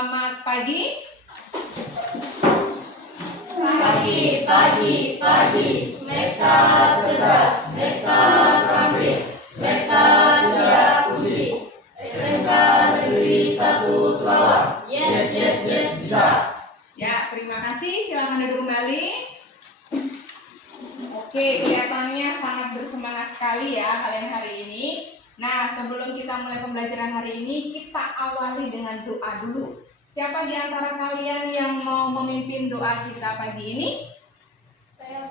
Selamat pagi. Pagi. Smekta cerdas, Smekta terampil, Smekta siap uji. SMK Negeri 1 Telawan. Yes, bisa. Ya, terima kasih. Silakan duduk kembali. Oke, kelihatannya sangat bersemangat sekali ya kalian hari ini. Nah, sebelum kita mulai pembelajaran hari ini, kita awali dengan doa dulu. Siapa di antara kalian yang mau memimpin doa kita pagi ini? Saya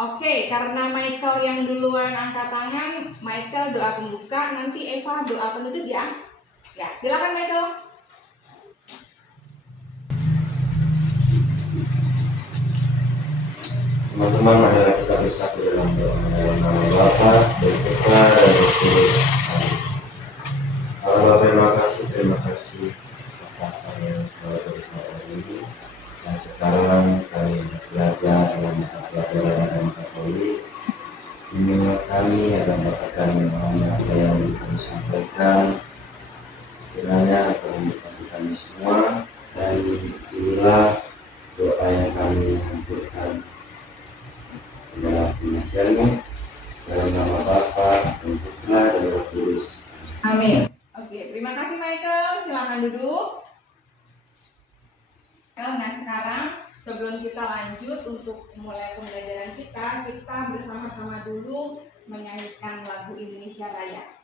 Oke, karena Michael yang duluan angkat tangan, Michael doa pembuka, nanti Eva doa penutup ya. Ya, silakan Michael. Teman-teman, marilah kita bersatu dalam doa. Dalam nama Bapa, dan Putra, dan Roh Kudus. Amin. Allah Bapa, terima kasih atas kalian dari hari ini. Dan sekarang kami belajar dalam mata pelajaran agama Katolik. Mengingat kami akan mengatakan apa yang kami sampaikan. Kiranya akan memberkati kami semua. Dan inilah doa yang kami hancurkan dalam penasihatmu, dalam nama Bapa dan Putra dan Roh Kudus. Amin. Oke, terima kasih Michael. Silakan duduk. Nah, sekarang sebelum kita lanjut untuk mulai pembelajaran kita bersama-sama dulu menyanyikan lagu Indonesia Raya.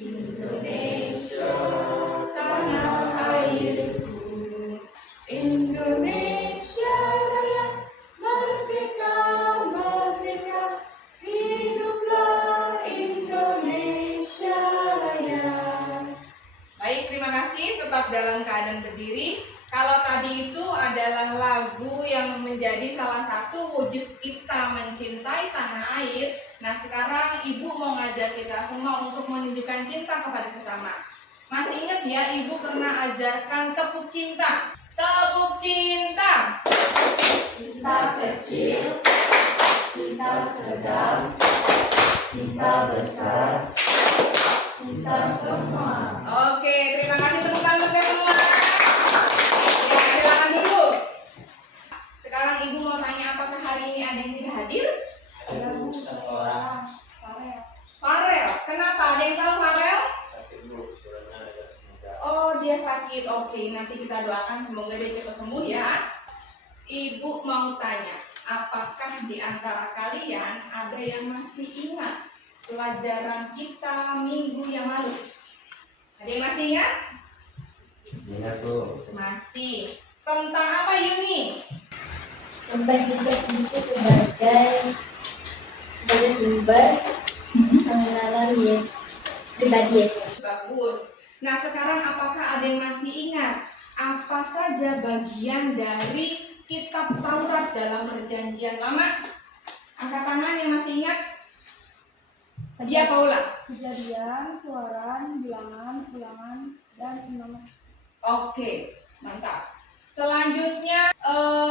Indonesia, tanah airku, Indonesia Raya, merdeka, merdeka, hiduplah Indonesia Raya. Baik, terima kasih. Tetap dalam keadaan berdiri. Kalau tadi itu adalah lagu yang menjadi salah satu wujud kita mencintai tanah air. Nah, sekarang Ibu mau ngajak kita semua untuk menunjukkan cinta kepada sesama. Masih ingat ya, Ibu pernah ajarkan tepuk cinta. Tepuk cinta. cinta kecil, cinta sedang, cinta besar, cinta semua. Oke, terima kasih tepuk tangan untuk semua. Ya, silakan duduk. Sekarang Ibu mau tanya, apakah hari ini ada yang tidak hadir? Satu orang. Farel, kenapa? Ada yang tahu Farel? Oh, dia sakit. Oke, nanti kita doakan semoga dia cepat sembuh ya. Ibu mau tanya, apakah di antara kalian ada yang masih ingat pelajaran kita minggu yang lalu? Ada yang masih ingat? Ingat tuh. Masih. Tentang apa Yuni? Tentang hidup itu sebagai sumber pengenalan Yesus, pribadi Yesus. Bagus. Nah, sekarang apakah ada yang masih ingat apa saja bagian dari kitab Taurat dalam Perjanjian Lama? Angkat tangan yang masih ingat. Dia Paula. Kejadian, Keluaran, Bilangan, Ulangan, dan Imamat. Oke, mantap. Selanjutnya,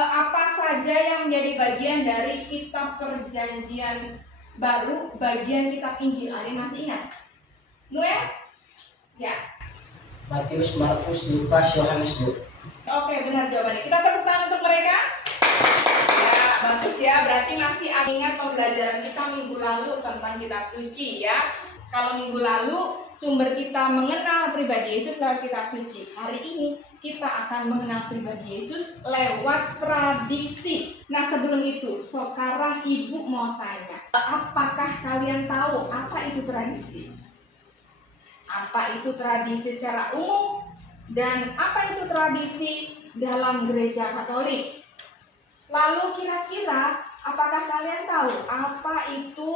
apa saja yang menjadi bagian dari kitab Perjanjian Baru, bagian kitab Injil? Ada yang masih ingat? Noel? Ya. Matius, Markus, Lukas, Yohanes, Bu. Oke, benar jawabannya. Kita tepuk tangan untuk mereka. Ya, bagus ya. Berarti masih ingat pembelajaran kita minggu lalu tentang kitab suci ya. Kalau minggu lalu sumber kita mengenal pribadi Yesus lewat kitab suci. Hari ini kita akan mengenal pribadi Yesus lewat tradisi. Nah, sebelum itu, sekarang Ibu mau tanya, apakah kalian tahu apa itu tradisi? Apa itu tradisi secara umum dan apa itu tradisi dalam gereja Katolik? Lalu kira-kira apakah kalian tahu apa itu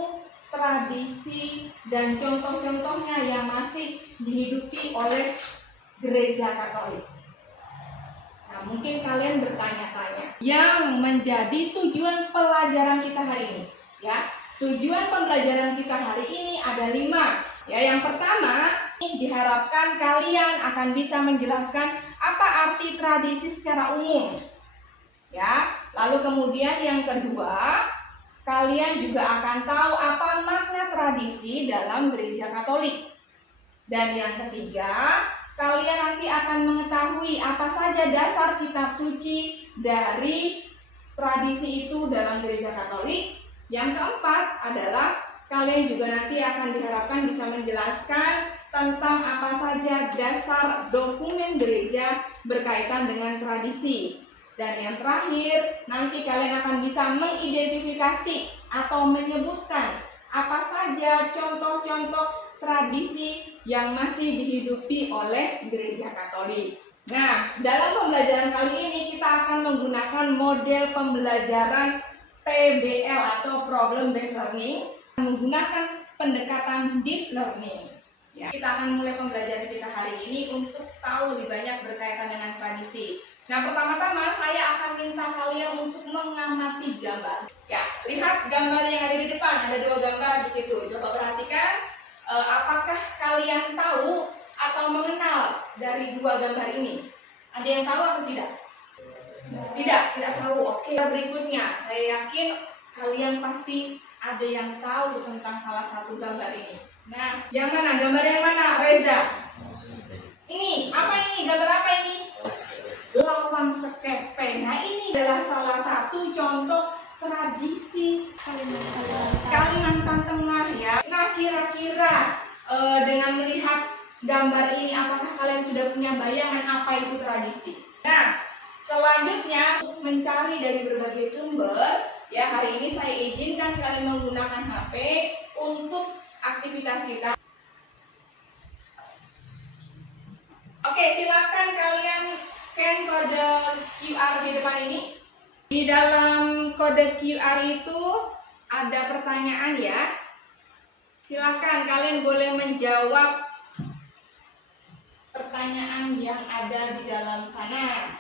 tradisi dan contoh-contohnya yang masih dihidupi oleh gereja Katolik? Nah, mungkin kalian bertanya-tanya yang menjadi tujuan pelajaran kita hari ini ya. Tujuan pembelajaran kita hari ini ada 5. Ya, yang pertama, diharapkan kalian akan bisa menjelaskan apa arti tradisi secara umum. Ya, lalu kemudian yang kedua, kalian juga akan tahu apa makna tradisi dalam gereja Katolik. Dan yang ketiga, kalian nanti akan mengetahui apa saja dasar kitab suci dari tradisi itu dalam gereja Katolik. Yang keempat adalah kalian juga nanti akan diharapkan bisa menjelaskan tentang apa saja dasar dokumen gereja berkaitan dengan tradisi. Dan yang terakhir, nanti kalian akan bisa mengidentifikasi atau menyebutkan apa saja contoh-contoh tradisi yang masih dihidupi oleh gereja Katolik. Nah, dalam pembelajaran kali ini kita akan menggunakan model pembelajaran PBL atau Problem Based Learning, menggunakan pendekatan Deep Learning. Ya, kita akan mulai pembelajaran kita hari ini untuk tahu lebih banyak berkaitan dengan tradisi. Nah, pertama-tama saya akan minta kalian untuk mengamati gambar. Ya, lihat gambar yang ada di depan, ada 2 gambar di situ. Coba perhatikan, apakah kalian tahu atau mengenal dari 2 gambar ini? Ada yang tahu atau tidak? Tidak tahu. Oke, berikutnya saya yakin kalian pasti ada yang tahu tentang salah satu gambar ini. Nah, yang mana? Gambar yang mana, Reza? Ini, apa ini? Gambar apa ini? Lawang sekepe. Nah, ini adalah salah satu contoh tradisi Kalimantan Tengah ya. Nah, kira-kira dengan melihat gambar ini, apakah kalian sudah punya bayangan apa itu tradisi? Nah, selanjutnya untuk mencari dari berbagai sumber, ya hari ini saya izinkan kalian menggunakan HP untuk aktivitas kita. Oke, silakan kalian scan kode QR di depan ini. Di dalam kode QR itu ada pertanyaan ya. Silakan kalian boleh menjawab pertanyaan yang ada di dalam sana.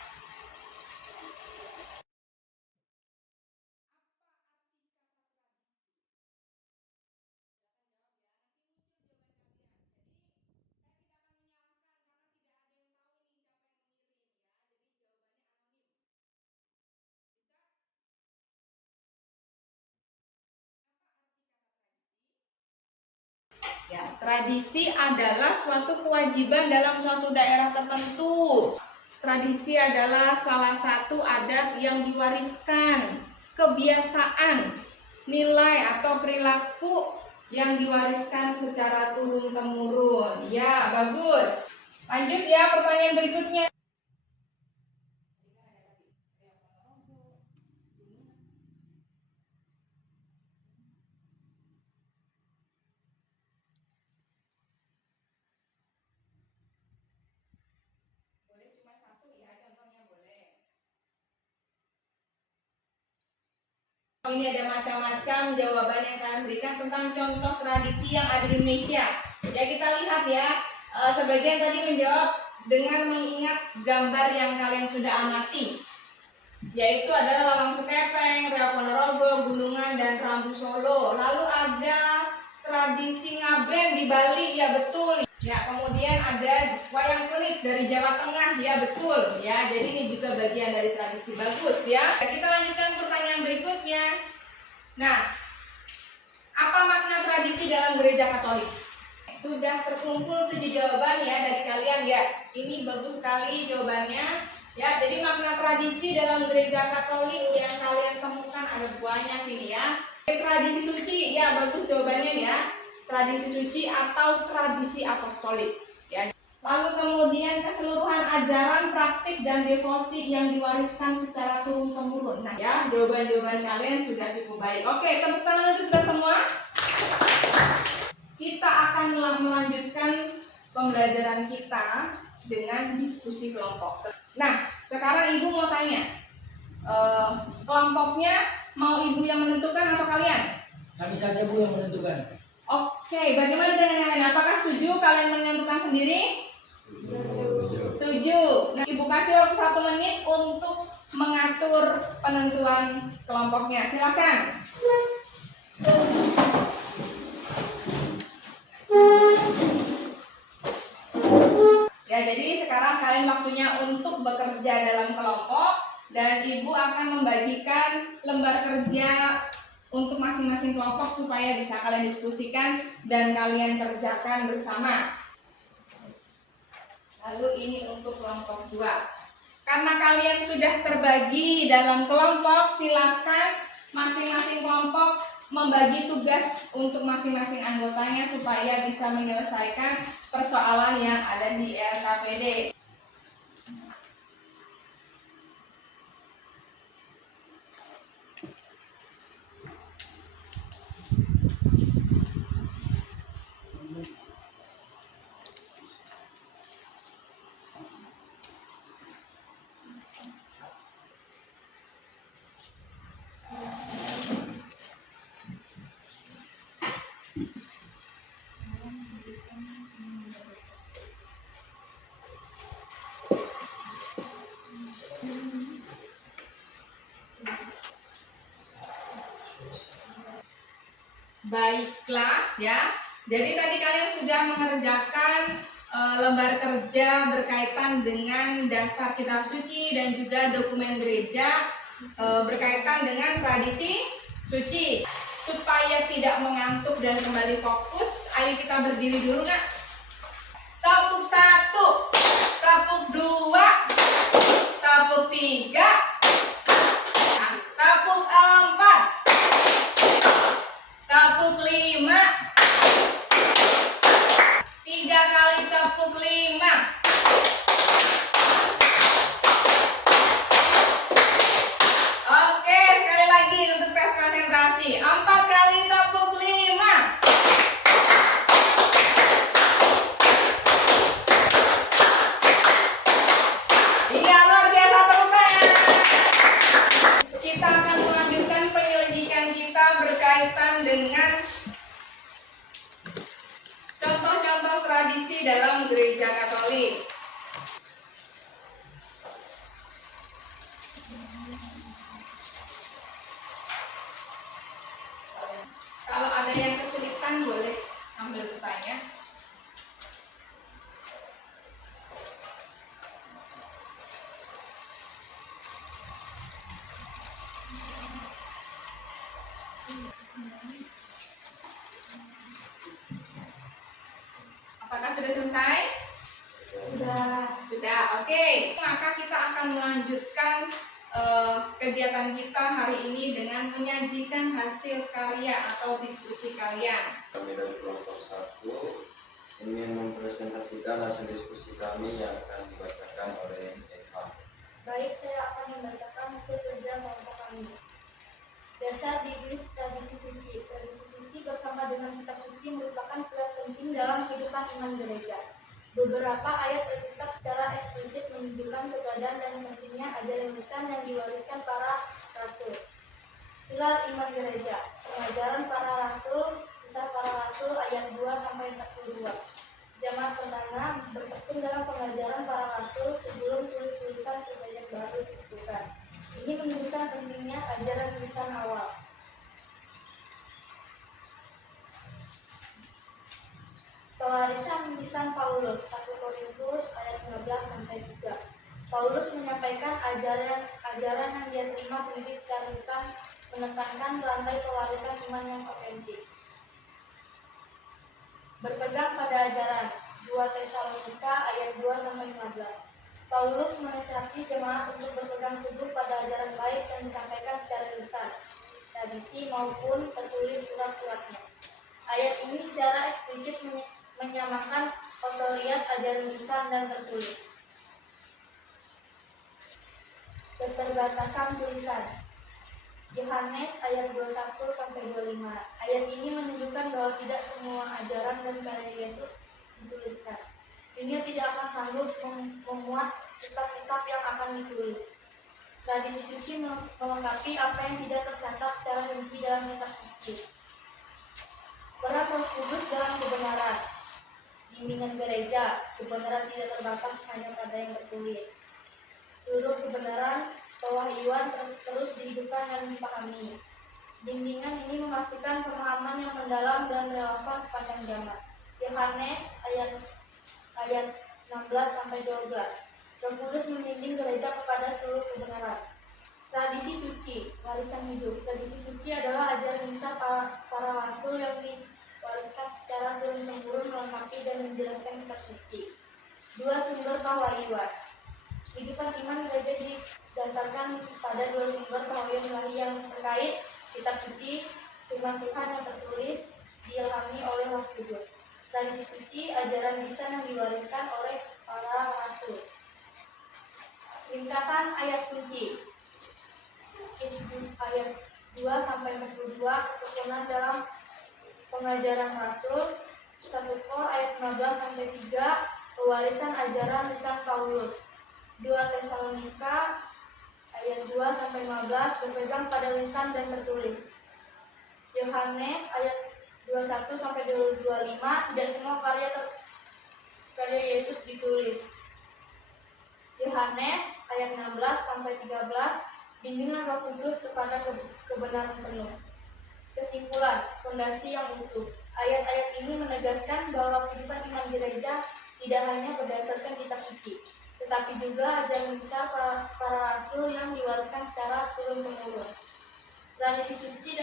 Ya, tradisi adalah suatu kewajiban dalam suatu daerah tertentu. Tradisi adalah salah satu adat yang diwariskan, kebiasaan, nilai atau perilaku yang diwariskan secara turun-temurun. Ya, bagus. Lanjut ya, pertanyaan berikutnya. Ini ada macam-macam jawaban yang kalian berikan tentang contoh tradisi yang ada di Indonesia. Ya, kita lihat ya. Sebagian tadi menjawab dengan mengingat gambar yang kalian sudah amati, yaitu adalah Lawang Sekepeng, Reok Ponorogo, Gunungan, dan Rambu Solo. Lalu ada tradisi ngaben di Bali, ya betul. Ya, kemudian ada wayang kulit dari Jawa Tengah, ya betul. Ya, jadi ini juga bagian dari tradisi, bagus ya. Kita lanjutkan pertanyaan berikutnya. Nah, apa makna tradisi dalam gereja Katolik? Sudah terkumpul 7 jawaban ya dari kalian ya. Ini bagus sekali jawabannya. Ya, jadi makna tradisi dalam gereja Katolik yang kalian temukan ada banyak ini ya. Tradisi suci, ya bagus jawabannya ya. Tradisi suci atau tradisi apostolik ya. Lalu kemudian keseluruhan ajaran, praktik, dan devosi yang diwariskan secara turun-temurun. Nah ya, jawaban-jawaban kalian sudah cukup baik. Oke, tepuk tangan untuk kita semua. Kita akan melanjutkan pembelajaran kita dengan diskusi kelompok. Nah, sekarang ibu mau tanya, kelompoknya mau ibu yang menentukan atau kalian? Kami saja Bu yang menentukan. Oke, bagaimana dengan yang lain? Apakah setuju kalian menentukan sendiri? Setuju. Nah, ibu kasih waktu 1 menit untuk mengatur penentuan kelompoknya. Silakan. Ya, jadi sekarang kalian waktunya untuk bekerja dalam kelompok dan ibu akan membagikan lembar kerja untuk masing-masing kelompok supaya bisa kalian diskusikan dan kalian kerjakan bersama. Lalu ini untuk kelompok 2. Karena kalian sudah terbagi dalam kelompok, silakan masing-masing kelompok membagi tugas untuk masing-masing anggotanya supaya bisa menyelesaikan persoalan yang ada di LKPD. Baiklah ya. Jadi tadi kalian sudah mengerjakan lembar kerja berkaitan dengan dasar kitab suci dan juga dokumen gereja berkaitan dengan tradisi suci. Supaya tidak mengantuk dan kembali fokus, ayo kita berdiri dulu nak. Tepuk 1, tepuk 2, tepuk 3, tepuk 4, tepuk 5, 3 kali tepuk 5. Oke, sekali lagi untuk tes konsentrasi. 4 kali tepuk 5. Iya, luar biasa, tepuk tangan. Kita akan melanjutkan penyelidikan kita berkaitan dengan contoh-contoh tradisi dalam gereja Katolik. Kalau ada yang kesulitan boleh sambil bertanya. Apakah sudah selesai? Sudah, oke. Maka kita akan melanjutkan kegiatan kita hari ini dengan menyajikan hasil karya atau diskusi kalian. Kami dari kelompok 1 ingin mempresentasikan hasil diskusi kami yang akan dibacakan oleh Eva. Baik, saya akan membacakan hasil kerja kelompok kami. Dasar Biblis tradisi suci. Tradisi suci bersama dengan kitab suci merupakan pilar penting dalam kehidupan iman gereja. Beberapa ayat Alkitab secara eksplisit menunjukkan keberadaan dan pentingnya ajaran lisan yang diwariskan para rasul. Pilar iman gereja. Pengajaran para rasul, kisah para rasul ayat 2-42. Jamaat perdana bertekun dalam pengajaran para rasul sebelum tulis-tulisan perjanjian baru ditentukan. Ini menunjukkan pentingnya ajaran lisan awal. Pewarisan lisan Paulus 1 Korintus ayat 15-3. Paulus menyampaikan ajaran yang dia terima sendiri secara lisan, menekankan rantai pewarisan iman yang otentik. Berpegang pada ajaran 2 Tesalonika ayat 2-15. Paulus menasihati jemaat untuk berpegang teguh pada ajaran baik yang disampaikan secara lisan, tradisi maupun tertulis surat-suratnya. Ayat ini secara eksplisit menyamakan otoritas ajaran lisan dan tertulis. Keterbatasan tulisan. Yohanes ayat 21-25. Ayat ini menunjukkan bahwa tidak semua ajaran dan karya Yesus dituliskan. Dunia tidak akan sanggup memuat kitab-kitab yang akan ditulis. Tradisi suci melengkapi apa yang tidak tercatat secara rinci dalam kitab suci. Peran Roh Kudus dalam kebenaran. Bimbingan gereja, kebenaran tidak terbatas hanya pada yang tertulis. Seluruh kebenaran pewahyuan terus dihidupkan dan dipahami. Bimbingan ini memastikan pemahaman yang mendalam dan relevan sepanjang zaman. Yohanes ayat 16-12. Roh Kudus membimbing gereja kepada seluruh kebenaran. Tradisi suci, warisan hidup. Tradisi suci adalah ajaran lisan para rasul yang diwariskan secara turun-temurun melengkapi dan menjelaskan kitab suci. Dua sumber kewahyuan. Kehidupan iman gereja didasarkan pada dua sumber kewahyuan ilahi yang terkait: kitab suci, firman Tuhan yang tertulis, diilhami oleh Roh Kudus. Tradisi suci, ajaran lisan yang diwariskan oleh para rasul. Ringkasan ayat kunci. Ayat 2 sampai 42, keturunan dalam pengajaran rasul. 1 Kor ayat 15 sampai 3, pewarisan ajaran lisan Paulus. 2 Tesalonika ayat 2 sampai 15, berpegang pada lisan dan tertulis. Yohanes ayat 21 sampai 25, tidak semua karya Yesus ditulis. Yohanes ayat 16 sampai 13, bimbingan Roh Kudus kepada kebenaran penuh. Kesimpulan, fondasi yang utuh. Ayat-ayat ini menegaskan bahwa kehidupan iman gereja tidak hanya berdasarkan kitab suci, tetapi juga ajaran lisan para rasul yang diwariskan secara turun-temurun. Tradisi suci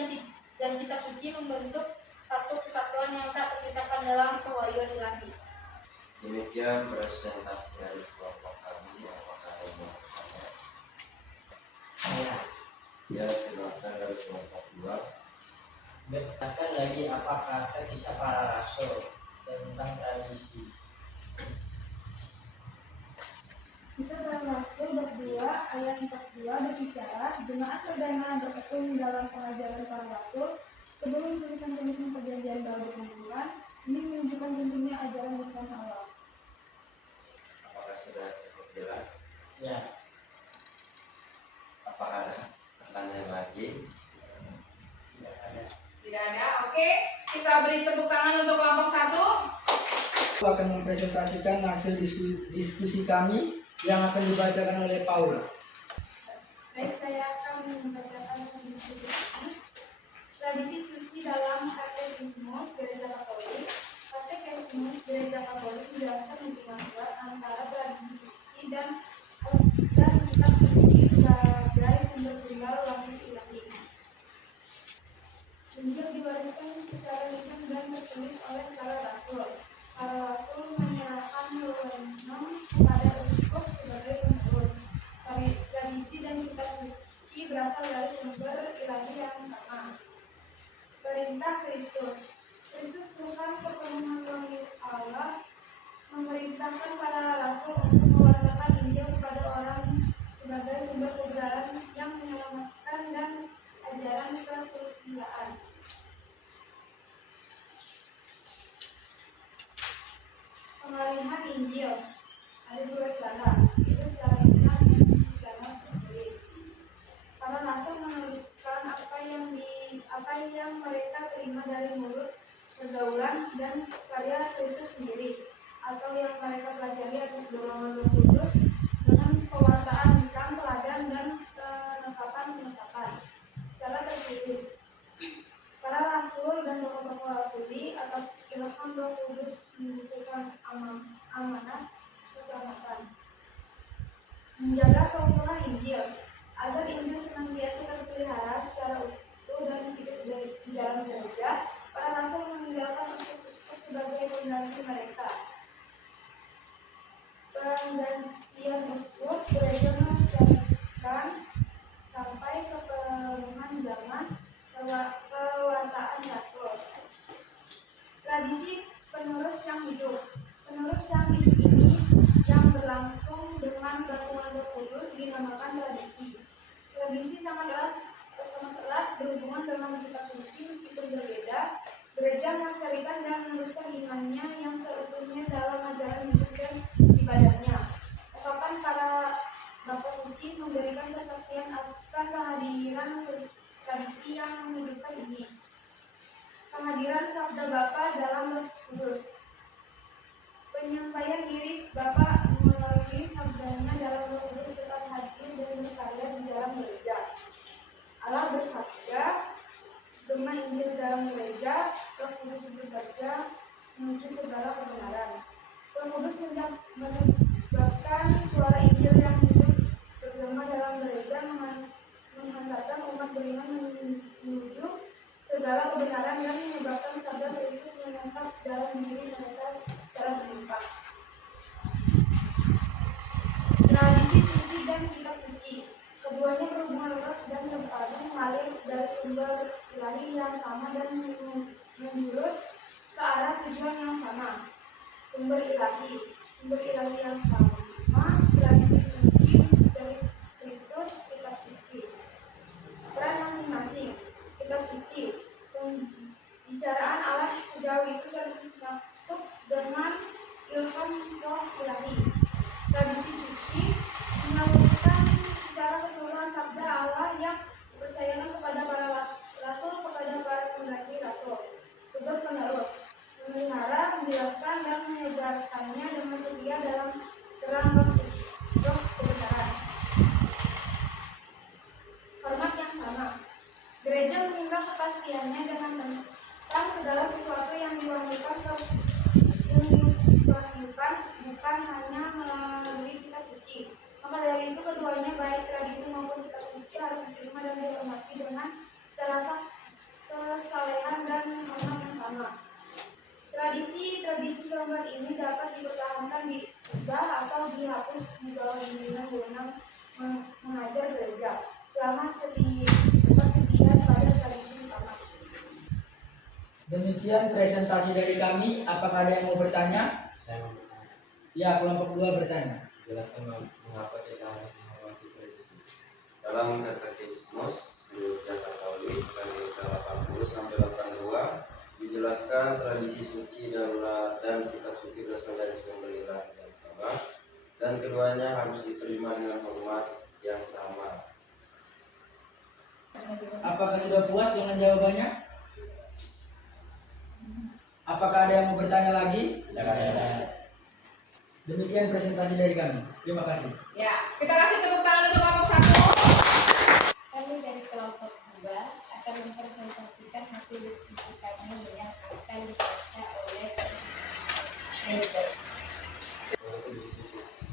dan kitab suci membentuk satu kesatuan yang tak terpisahkan dalam kewahyuan ilahi. Demikian presentasi dari kelompok kami. Apakah ada yang mau bertanya? Ya, silakan dari kelompok 2. Jelaskan lagi apa kata kisah para rasul tentang tradisi. Kisah para Rasul bab 2 ayat 42 berbicara, jemaat perdana berketum dalam pengajaran para rasul sebelum tulisan-tulisan perjanjian baru dikumpulkan. Ini menunjukkan tentunya ajaran Islam awal. Apakah sudah cukup jelas? Ya, Apakah ada pertanyaan lagi? tidak ada. Tidak ada. Oke, kita beri tepuk tangan untuk kelompok 1. Aku akan mempresentasikan hasil diskusi kami yang akan dibacakan oleh Paula. Baik, saya akan membacakan diskusi ini. Tradisi suci dalam Katekismus Gereja Katolik. Katekismus Gereja Katolik menjelaskan hubungan kuat antara tradisi suci dan kitab suci sebagai sumber tunggal wahyu ilahi. Injil diwariskan secara lisan dan tertulis oleh para rasul. Para rasul menyerahkan wewenang kepada uskup sebagai penerus. Tradisi dan kitab suci berasal dari sumber ilahi yang sama. Perintah Kristus. Kristus Tuhan pertemuan wahyu Allah memerintahkan para rasul untuk mewartakan Injil kepada orang sebagai sumber kebenaran yang menyelamatkan dan ajaran kesusilaan. Pengalihan Injil ada dua cara, itu secara lisan dan secara tertulis. Para rasul menuliskan apa yang mereka terima dari mulut, pergaulan, dan karya Kristus sendiri, atau yang mereka pelajari atas dorongan Roh Kudus dengan pewartaan lisan, teladan, dan penetapan secara tertulis. Para rasul dan tokoh-tokoh rasuli atas ilham Roh Kudus menentukan amanat keselamatan. Menjaga keutuhan Injil agar Injil senantiasa terpelihara secara utuh dan hidup di dalam gereja. Para rasul meninggalkan uskup-uskup sebagai pengganti mereka. Penggantian uskup gereja melestarikan sampai ke penuhan zaman kewartaan rasul. Tradisi penerus yang hidup. Penerus yang hidup ini yang berlangsung dengan bantuan Roh Kudus dinamakan tradisi. Tradisi sangat erat berhubungan dengan kitab suci meskipun berbeda. Gereja melestarikan dan meneruskan imannya yang seutuhnya dalam ajaran hidup dan ibadahnya. Ungkapan para bapa suci memberikan kesaksian akan kehadiran tradisi yang menghidupkan ini. Kehadiran sabda Bapa dalam Roh Kudus. Penyampaian diri Bapa melalui sabdanya dalam Roh Kudus tetap hadir dan berkarya di dalam gereja. Allah bersabda, gema Injil dalam gereja, Roh Kudus bekerja menuju segala kebenaran. Roh Kudus menyebabkan suara Injil yang hidup bergema dalam gereja menghantarkan umat beriman menuju segala kebenaran dan menyebabkan sabda Kristus menetap dalam diri mereka secara berlimpah. sumber ilahi yang sama dan menjurus ke arah tujuan yang sama. Sumber ilahi yang sama, tradisi suci, misteri Kristus, kitab suci. Peran masing-masing, kitab suci. Pembicaraan Allah sejauh itu terbentuk dengan ilham roh ilahi. Tradisi suci menyalurkan secara keseluruhan sabda Allah yang dipercayakan kepada para rasul, kepada para pengganti rasul. Tugas penerus memelihara, menjelaskan, dan menyebarkannya dengan setia dalam terang roh kebenaran. Hormat yang sama. Gereja menindak kepastiannya dengan tentang segala sesuatu yang diwahyukan bukan hanya melalui kitab suci. Maka dari itu keduanya baik tradisi maupun kitab suci harus diterima dan dihormati dengan terasa kesalehan dan hormat yang sama. Tradisi gambar ini dapat dipertahankan, diubah atau dihapus di bawah bimbingan wewenang mengajar gereja selama tetap setia pada tradisi utama. Demikian presentasi dari kami. Apakah ada yang mau bertanya? Saya mau bertanya, Ya, kelompok 2 bertanya. jelaskan mengapa kita harus menghormati tradisi. Dalam Katekismus Gereja Katolik dari 80 sampai 82 dijelaskan tradisi suci dan kitab suci berasal dari sumber ilahi yang sama, dan keduanya harus diterima dengan hormat yang sama. Apakah sudah puas dengan jawabannya? Apakah ada yang mau bertanya lagi? Demikian presentasi dari kami. Terima kasih. Ya, kita kasih tepuk tangan untuk kelompok 1. Kami dari kelompok 2 akan mempresentasikan hasil diskusi kami yang akan dibaca oleh Hendrik. Tradisi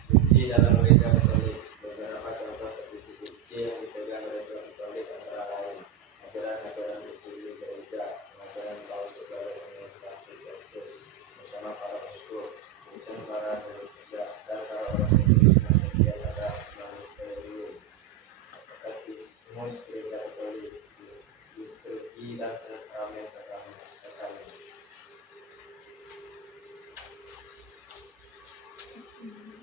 suci dalam gereja Katolik. Beberapa contoh tradisi suci yang dipegang oleh gereja Katolik antara lain ajaran-ajaran usul gereja, pengajaran Paus sebagai pemerintah Kristus bersama para uskup, urusan para gereja dan para orang kudus yang setia pada magisterium. Katekismus gereja Katolik, liturgi dan sakramen-sakramen.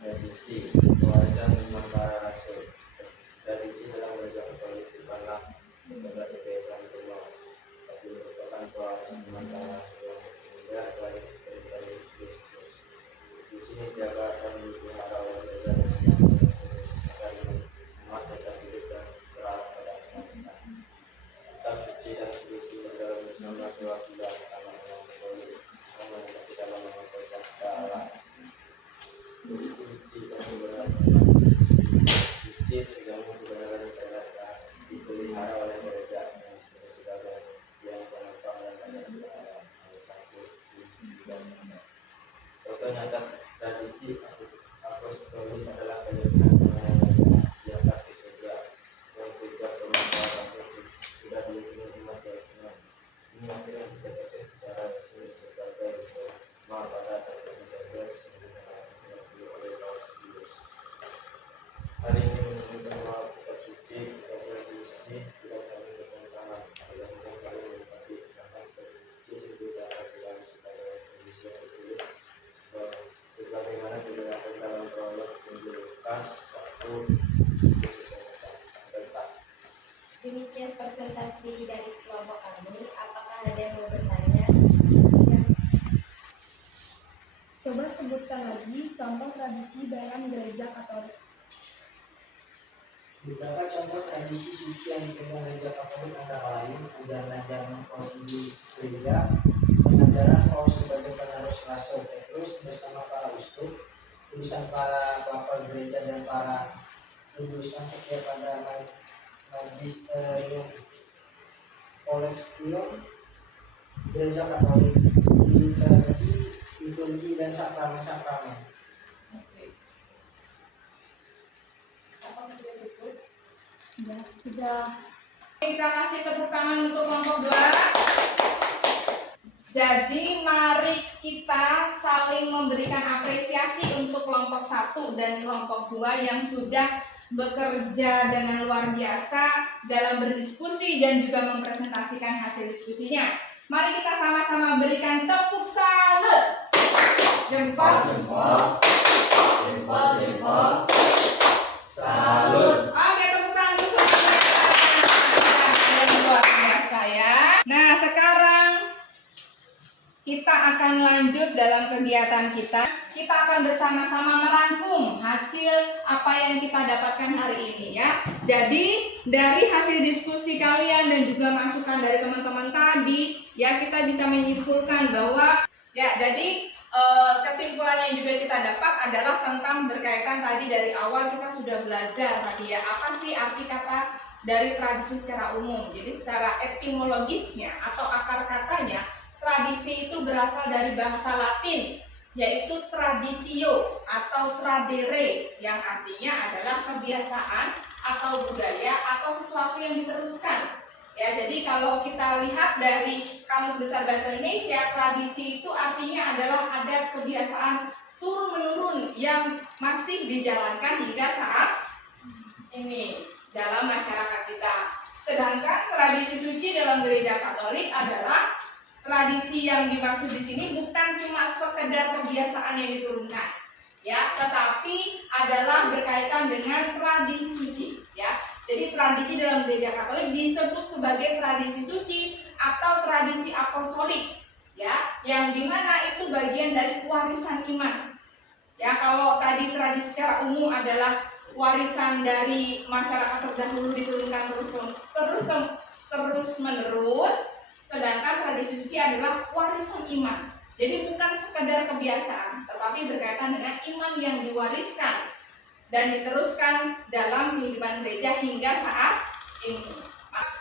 Tradisi warisan iman para rasul. Tradisi dalam gereja Katolik bukanlah sekedar kebiasaan kuno, tapi merupakan pewarisan iman para rasul yang bersumber dari Yesus Kristus. Di sini dijaga dan dipelihara oleh gereja dengan agar umat tetap hidup dan berarah pada Tuhan. Kitab suci dan tradisi berjalan bersama sebab tidak sama dengan Katolik, sama tetapi dalam mengapai sabda Allah. Suci dan suci tergantung kebenaran kebenaran dipelihara oleh gereja yang segala yang penopang dan dasar contoh nyata tradisi apostolik adalah keyakinan mengenai diangkat ke surga yang sejak permulaan rasul sudah diyakini umat keyakinan ini akhirnya dicatatkan secara resmi sebagai dogma pada 1 Desember oleh Paus Pius. Hari ini menunjukkan bahwa kitab suci dan tradisi tidak saling bertentangan, melainkan saling melengkapi. Karena kitab suci berbeda dari sebagai tradisi yang ditulis sebagaimana dijelaskan dalam prolog Injil Lukas 1 sebentar. Demikian presentasi dari kelompok kami. Apakah ada yang mau bertanya? Coba sebutkan lagi contoh tradisi dalam gereja Katolik. Beberapa contoh tradisi suci yang dipegang gereja Katolik antara lain ajaran-ajaran prosedur gereja, pengajaran Paus sebagai penerus rasul Petrus bersama para uskup, urusan para bapa gereja dan para kudus yang setia pada magisterium koleksion gereja Katolik, liturgi dan sakramen-sakramen. Apakah sudah cukup? Sudah. Kita kasih tepuk tangan untuk kelompok 2. Jadi mari kita saling memberikan apresiasi untuk kelompok 1 dan kelompok 2 yang sudah bekerja dengan luar biasa dalam berdiskusi dan juga mempresentasikan hasil diskusinya. Mari kita sama-sama berikan tepuk salut. Jempol, jempol. Salut. Oke, tepuk tangan dulu semuanya. Yang luar biasa ya. Nah, sekarang kita akan lanjut dalam kegiatan kita. Kita akan bersama-sama merangkum hasil apa yang kita dapatkan hari ini ya. Jadi dari hasil diskusi kalian dan juga masukan dari teman-teman tadi ya, kita bisa menyimpulkan bahwa ya, jadi kesimpulan yang juga kita dapat adalah tentang berkaitan tadi dari awal kita sudah belajar tadi ya, apa sih arti kata dari tradisi secara umum. Jadi secara etimologisnya atau akar katanya, tradisi itu berasal dari bahasa Latin yaitu traditio atau tradere, yang artinya adalah kebiasaan atau budaya atau sesuatu yang diteruskan. Ya, jadi kalau kita lihat dari Kamus Besar Bahasa Indonesia, tradisi itu artinya adalah adat kebiasaan turun-menurun yang masih dijalankan hingga saat ini dalam masyarakat kita. Sedangkan tradisi suci dalam gereja Katolik adalah tradisi yang dimaksud di sini bukan cuma sekedar kebiasaan yang diturunkan, ya, tetapi adalah berkaitan dengan tradisi suci, ya. Jadi tradisi dalam gereja Katolik disebut sebagai tradisi suci atau tradisi apostolik, ya, yang dimana itu bagian dari warisan iman. Ya, kalau tadi tradisi secara umum adalah warisan dari masyarakat terdahulu diturunkan terus menerus, sedangkan tradisi suci adalah warisan iman. Jadi bukan sekedar kebiasaan, tetapi berkaitan dengan iman yang diwariskan dan diteruskan dalam kehidupan gereja hingga saat ini.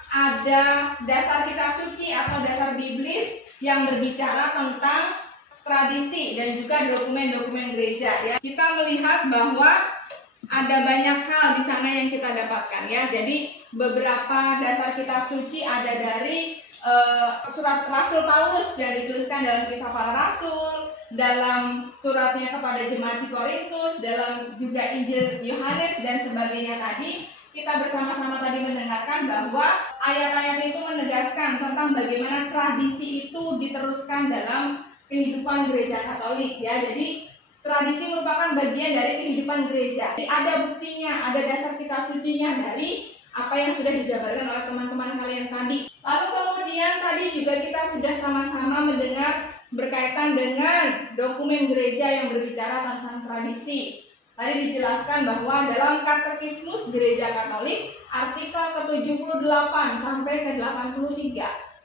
Ada dasar kitab suci atau dasar biblis yang berbicara tentang tradisi dan juga dokumen-dokumen gereja ya. Kita melihat bahwa ada banyak hal di sana yang kita dapatkan ya. Jadi beberapa dasar kitab suci ada dari surat Rasul Paulus yang dituliskan dalam Kisah Para Rasul, dalam suratnya kepada jemaat di Korintus, dalam juga Injil Yohanes dan sebagainya tadi. Kita bersama-sama tadi mendengarkan bahwa ayat-ayat itu menegaskan tentang bagaimana tradisi itu diteruskan dalam kehidupan gereja Katolik ya. Jadi tradisi merupakan bagian dari kehidupan gereja. Jadi ada buktinya, ada dasar kitab sucinya dari apa yang sudah dijabarkan oleh teman-teman kalian tadi. Lalu kemudian tadi juga kita sudah sama-sama mendengar berkaitan dengan dokumen gereja yang berbicara tentang tradisi. Tadi dijelaskan bahwa dalam Katekismus Gereja Katolik artikel ke-78 sampai ke-83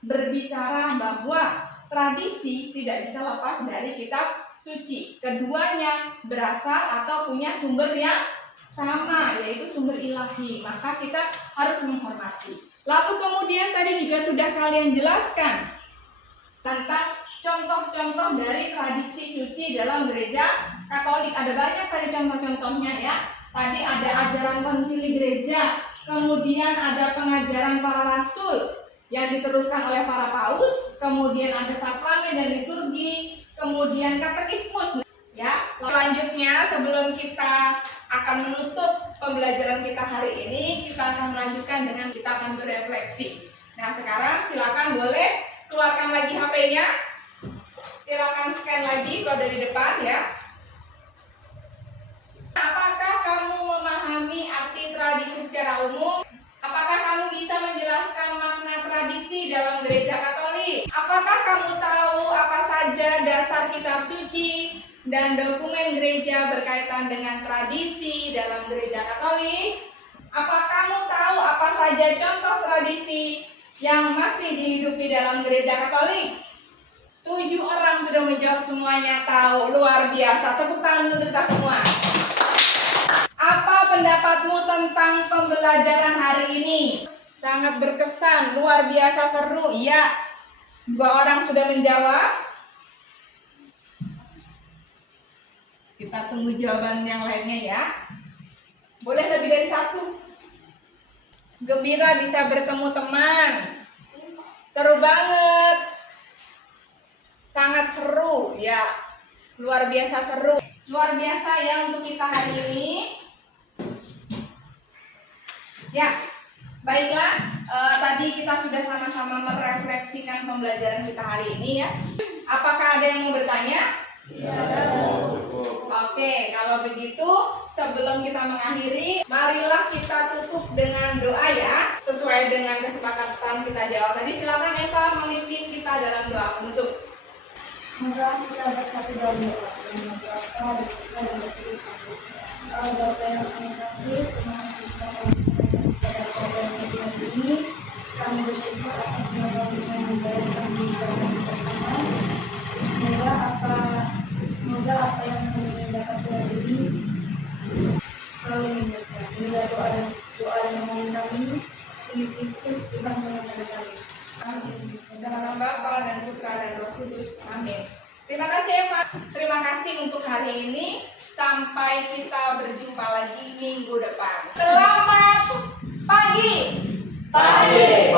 berbicara bahwa tradisi tidak bisa lepas dari kitab suci. Keduanya berasal atau punya sumber yang sama, yaitu sumber ilahi. Maka kita harus menghormati. Lalu kemudian tadi juga sudah kalian jelaskan tentang contoh-contoh dari tradisi suci dalam gereja Katolik. Ada banyak tadi contoh-contohnya ya. Tadi ada ajaran konsili gereja, kemudian ada pengajaran para rasul yang diteruskan oleh para paus, kemudian ada sakramen dan liturgi, kemudian katekismus. Ya, selanjutnya sebelum kita akan menutup pembelajaran kita hari ini, kita akan melanjutkan dengan kita akan berefleksi. Nah, sekarang silakan boleh keluarkan lagi HP-nya. Silakan scan lagi kalau dari depan ya. Apakah kamu memahami arti tradisi secara umum? Apakah kamu bisa menjelaskan makna tradisi dalam gereja Katolik? Apakah kamu tahu apa saja dasar kitab suci dan dokumen gereja berkaitan dengan tradisi dalam gereja Katolik? Apa kamu tahu apa saja contoh tradisi yang masih dihidupi dalam gereja Katolik? 7 orang sudah menjawab semuanya tahu, luar biasa. Tepuk tangan untuk kita semua. Apa pendapatmu tentang pembelajaran hari ini? Sangat berkesan, luar biasa seru. Ya, 2 orang sudah menjawab. Kita tunggu jawaban yang lainnya ya. Boleh lebih dari 1. Gembira bisa bertemu teman. Seru banget. Sangat seru ya. Luar biasa seru. Luar biasa ya untuk kita hari ini. Ya, baiklah. Tadi kita sudah sama-sama merefleksikan pembelajaran kita hari ini ya. Apakah ada yang mau bertanya? Oke, kalau begitu sebelum kita mengakhiri, marilah kita tutup dengan doa ya, sesuai dengan kesepakatan kita di awal tadi. Silakan Eva memimpin kita dalam doa penutup. Maka kita bersatu dalam doa dan berdoa dan kita dan berterus kasih. Bapa yang kami kasih, terima kasih kepada pelajaran hari ini. Kami bersyukur atas semua bantuan yang diberikan bersama. Semoga apa yang kami dapat hari ini selalu menyenangkan. Inilah doa dan mohon kami demi Kristus Tuhan yang kami. Amin. Dalam nama Bapa dan Putra dan Roh Kudus. Amin. Terima kasih Eva. Terima kasih untuk hari ini. Sampai kita berjumpa lagi minggu depan. Selamat pagi. Pagi.